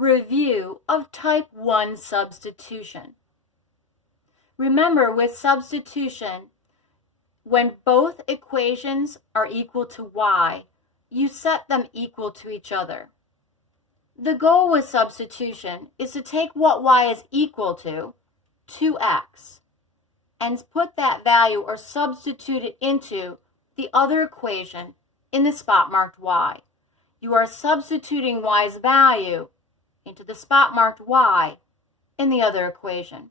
review of type 1 substitution. Remember, with substitution, when both equations are equal to y, you set them equal to each other. The goal with substitution is to take what y is equal to, 2x, and put that value or substitute it into the other equation in the spot marked y. You are substituting y's value into the spot marked y in the other equation.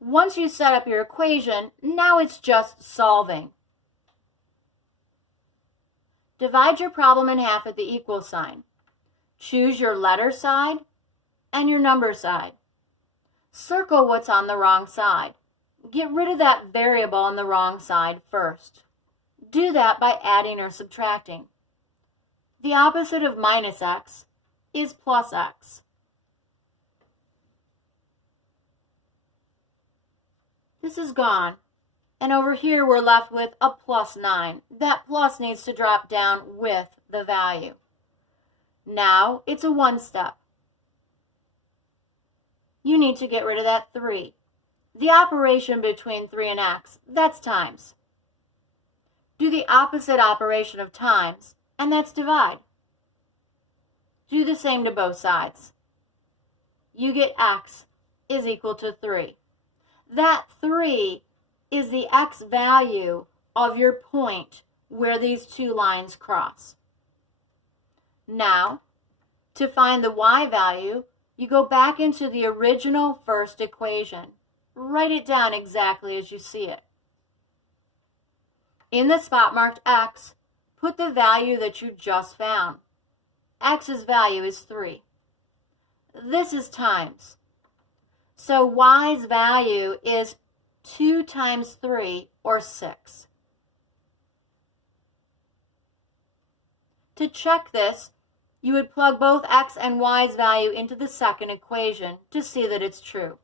Once you set up your equation, now it's just solving. Divide your problem in half at the equal sign. Choose your letter side and your number side. Circle what's on the wrong side. Get rid of that variable on the wrong side first. Do that by adding or subtracting. The opposite of minus x is plus x. This is gone, and over here we're left with a plus 9. That plus needs to drop down with the value. Now it's a one step. You need to get rid of that 3. The operation between 3 and x, that's times. Do the opposite operation of times, and that's divide. Do the same to both sides. You get x is equal to 3. That 3 is the x value of your point where these two lines cross. Now, to find the y value, you go back into the original first equation. Write it down exactly as you see it. In the spot marked x, put the value that you just found. X's value is 3. This is times. So y's value is 2 times 3, or 6. To check this, you would plug both x and y's value into the second equation to see that it's true.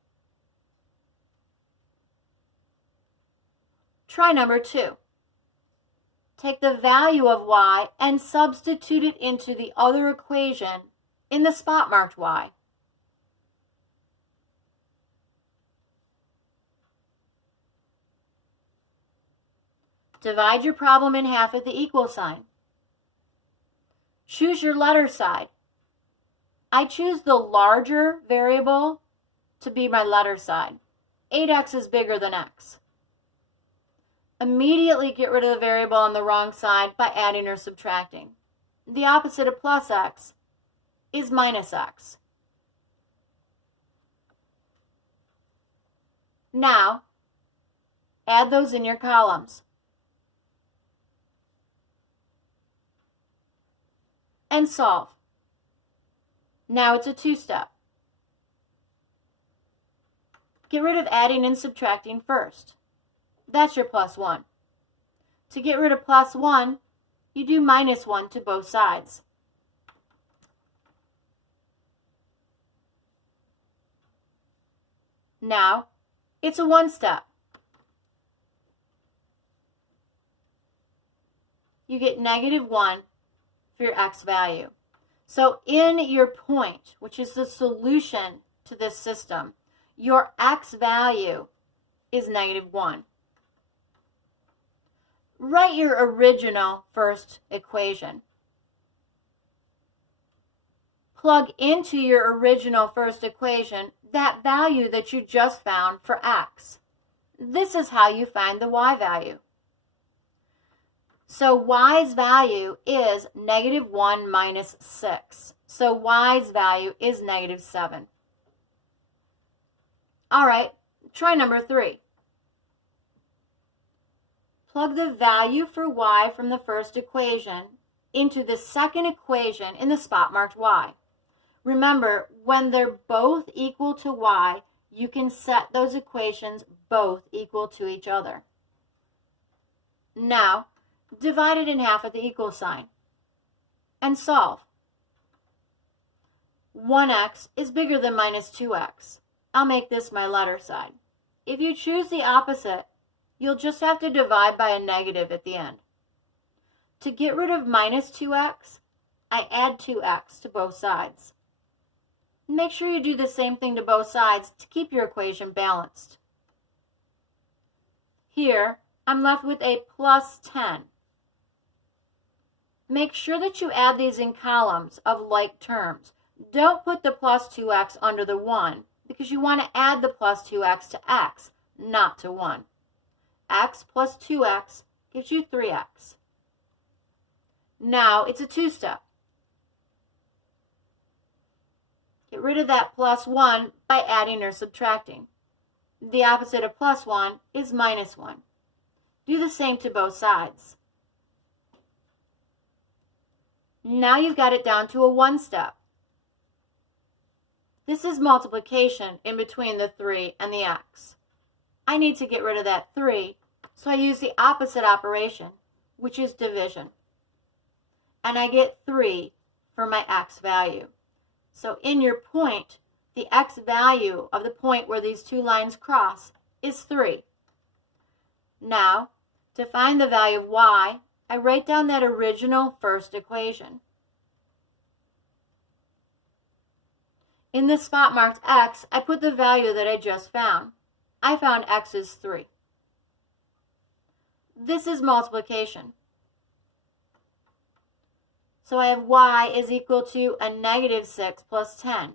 Try number 2. Take the value of y and substitute it into the other equation in the spot marked y. Divide your problem in half at the equal sign. Choose your letter side. I choose the larger variable to be my letter side. 8x is bigger than x. Immediately get rid of the variable on the wrong side by adding or subtracting. The opposite of plus x is minus x. Now, add those in your columns. And solve. Now it's a two-step. Get rid of adding and subtracting first. That's your plus 1. To get rid of plus 1, you do minus 1 to both sides. Now, it's a one-step. You get negative 1 for your x value. So in your point, which is the solution to this system, your x value is negative 1. Write your original first equation. Plug into your original first equation that value that you just found for x. This is how you find the y value. So y's value is negative 1 minus 6. So y's value is negative 7. All right, try number 3. Plug the value for y from the first equation into the second equation in the spot marked y. Remember, when they're both equal to y, you can set those equations both equal to each other. Now, divide it in half at the equal sign and solve. 1x is bigger than minus 2x. I'll make this my letter side. If you choose the opposite, you'll just have to divide by a negative at the end. To get rid of minus 2x, I add 2x to both sides. Make sure you do the same thing to both sides to keep your equation balanced. Here, I'm left with a plus 10. Make sure that you add these in columns of like terms. Don't put the plus 2x under the 1 because you want to add the plus 2x to x, not to 1. X plus 2x gives you 3x. Now it's a two-step. Get rid of that plus 1 by adding or subtracting. The opposite of plus 1 is minus 1. Do the same to both sides. Now you've got it down to a one-step. This is multiplication in between the 3 and the x. I need to get rid of that 3, so I use the opposite operation, which is division. And I get 3 for my x value. So in your point, the x value of the point where these two lines cross is 3. Now, to find the value of y, I write down that original first equation. In the spot marked x, I put the value that I just found. I found x is 3. This is multiplication. So I have y is equal to a negative 6 plus 10.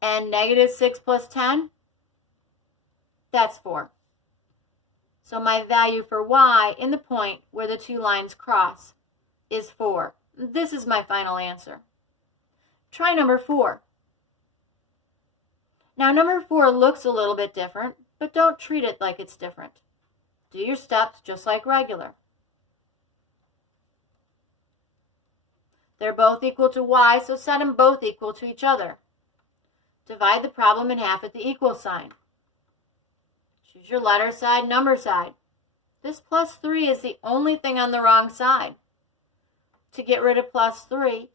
And negative 6 plus 10, that's 4. So my value for y in the point where the two lines cross is 4. This is my final answer. Try number 4. Now number 4 looks a little bit different, but don't treat it like it's different. Do your steps just like regular. They're both equal to y, so set them both equal to each other. Divide the problem in half at the equal sign. Choose your letter side, number side. This plus 3 is the only thing on the wrong side. To get rid of plus 3,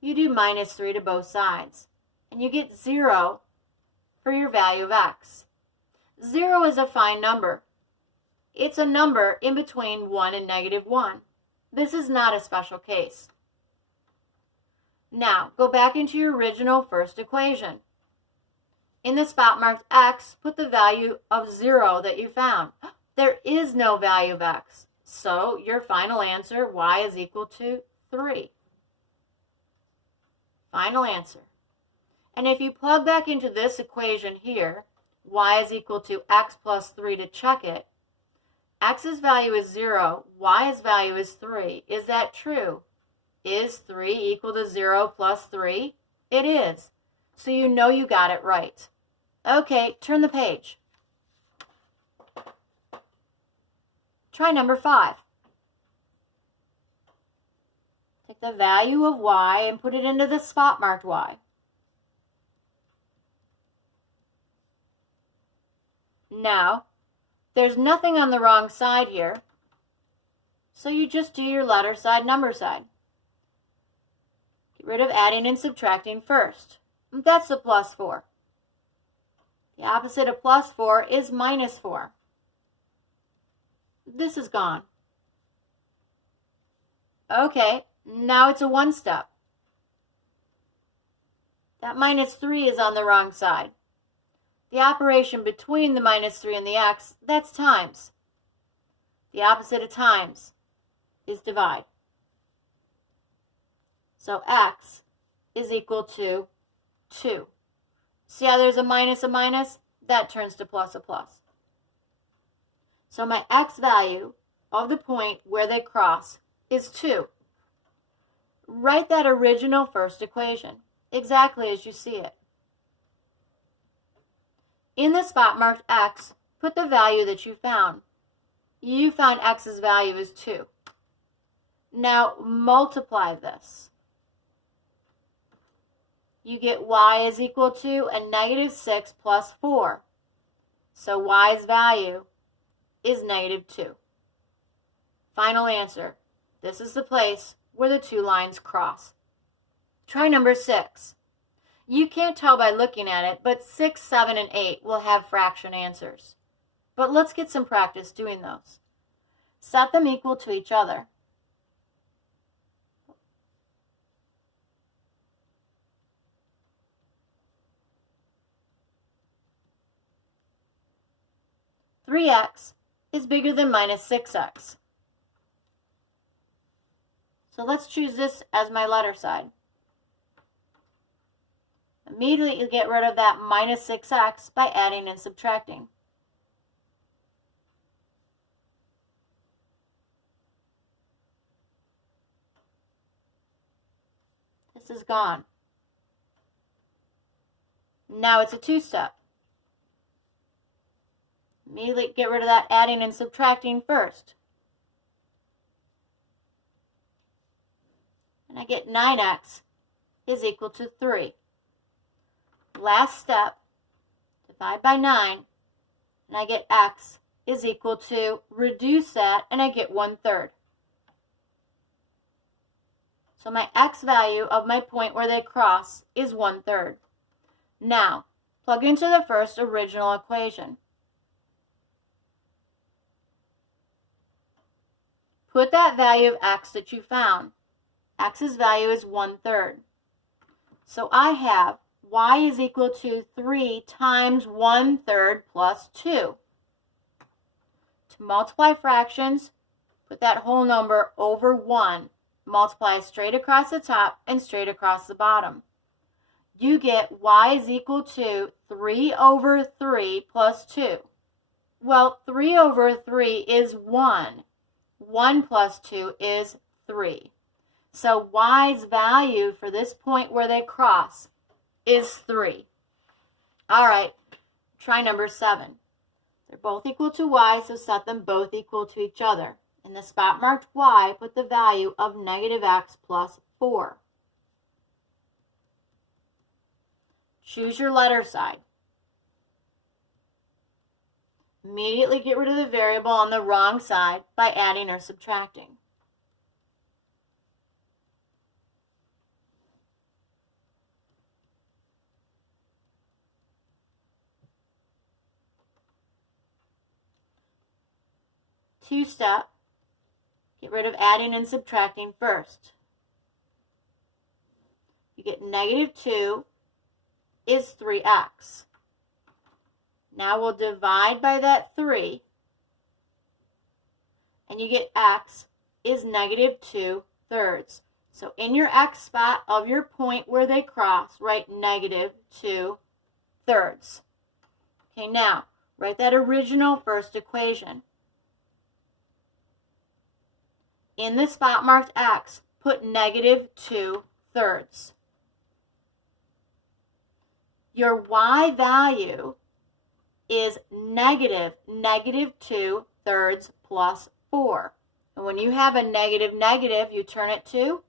you do minus 3 to both sides, and you get 0 for your value of x. 0 is a fine number. It's a number in between 1 and negative 1. This is not a special case. Now, go back into your original first equation. In the spot marked x, put the value of 0 that you found. There is no value of x, so your final answer, y is equal to 3. Final answer. And if you plug back into this equation here, y is equal to x plus 3 to check it, x's value is 0, y's value is 3. Is that true? Is 3 equal to 0 plus 3? It is. So you know you got it right. Okay, turn the page. Try number 5. Take the value of y and put it into the spot marked y. Now, there's nothing on the wrong side here, so you just do your letter side, number side. Get rid of adding and subtracting first. That's the plus 4. The opposite of plus 4 is minus 4. This is gone. Okay, now it's a one-step. That minus 3 is on the wrong side. The operation between the minus 3 and the x, that's times. The opposite of times is divide. So x is equal to 2. See how there's a minus? That turns to plus a plus. So my x value of the point where they cross is 2. Write that original first equation, exactly as you see it. In the spot marked x, put the value that you found. You found x's value is 2. Now multiply this. You get y is equal to a negative 6 plus 4. So y's value is negative 2. Final answer. This is the place where the two lines cross. Try number 6. You can't tell by looking at it, but 6, 7, and 8 will have fraction answers. But let's get some practice doing those. Set them equal to each other. (3x) is bigger than minus 6x. So let's choose this as my letter side. Immediately you get rid of that minus 6x by adding and subtracting. This is gone. Now it's a two-step. Immediately get rid of that adding and subtracting first. And I get 9x is equal to 3. Last step, divide by 9, and I get x is equal to, reduce that, and I get 1/3. So my x value of my point where they cross is 1/3. Now, plug into the first original equation. Put that value of x that you found. X's value is 1/3. So I have y is equal to 3 times 1/3 plus 2. To multiply fractions, put that whole number over 1. Multiply straight across the top and straight across the bottom. You get y is equal to 3 over 3 plus 2. Well, 3 over 3 is 1. 1 plus 2 is 3. So y's value for this point where they cross is 3. All right, try number 7. They're both equal to y, so set them both equal to each other. In the spot marked y, put the value of negative x plus 4. Choose your letter side. Immediately get rid of the variable on the wrong side by adding or subtracting. Two-step, get rid of adding and subtracting first. You get negative 2 is 3x. Now we'll divide by that 3, and you get x is negative 2/3. So in your x spot of your point where they cross, write negative 2/3. Okay, now write that original first equation. In the spot marked x, put negative 2/3. Your y value is negative 2/3 plus 4. And when you have a negative negative, you turn it to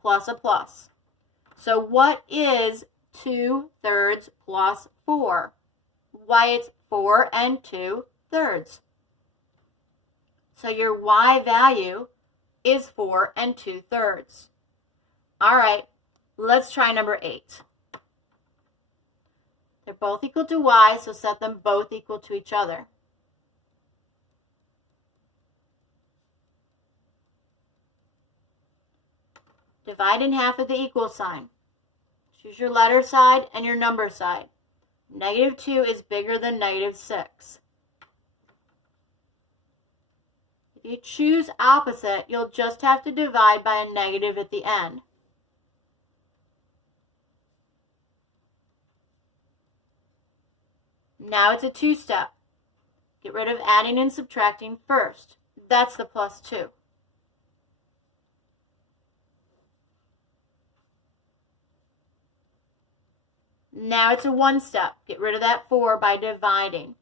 plus a plus. So what is 2/3 plus 4? Why, it's 4 2/3. So your y value is 4 2/3. All right, let's try number 8. They're both equal to y, so set them both equal to each other. Divide in half at the equal sign. Choose your letter side and your number side. Negative 2 is bigger than negative 6. If you choose opposite, you'll just have to divide by a negative at the end. Now it's a two-step. Get rid of adding and subtracting first. That's the plus 2. Now it's a one-step. Get rid of that 4 by dividing.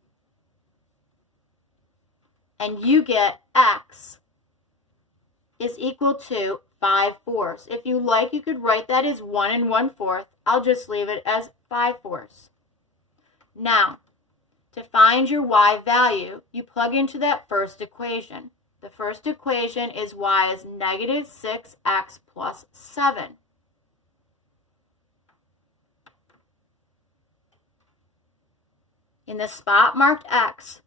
And you get x is equal to 5/4. If you like, you could write that as 1 1/4. I'll just leave it as 5/4. Now, to find your y value, you plug into that first equation. The first equation is y is negative 6x plus 7. In the spot marked x,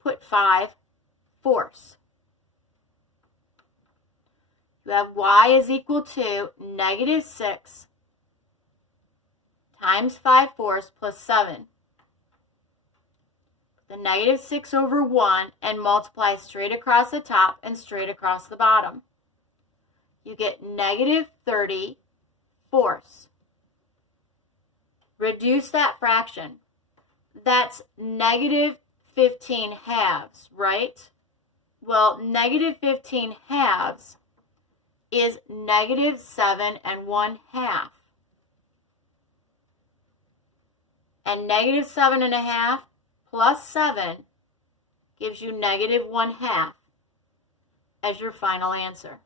put 5/4. You have y is equal to negative 6 times 5/4 plus 7. The negative 6 over 1 and multiply straight across the top and straight across the bottom. You get negative 30/4. Reduce that fraction. That's negative 15/2, right? Well, negative 15/2 is negative 7 1/2. And negative 7 1/2 plus 7 gives you negative 1/2 as your final answer.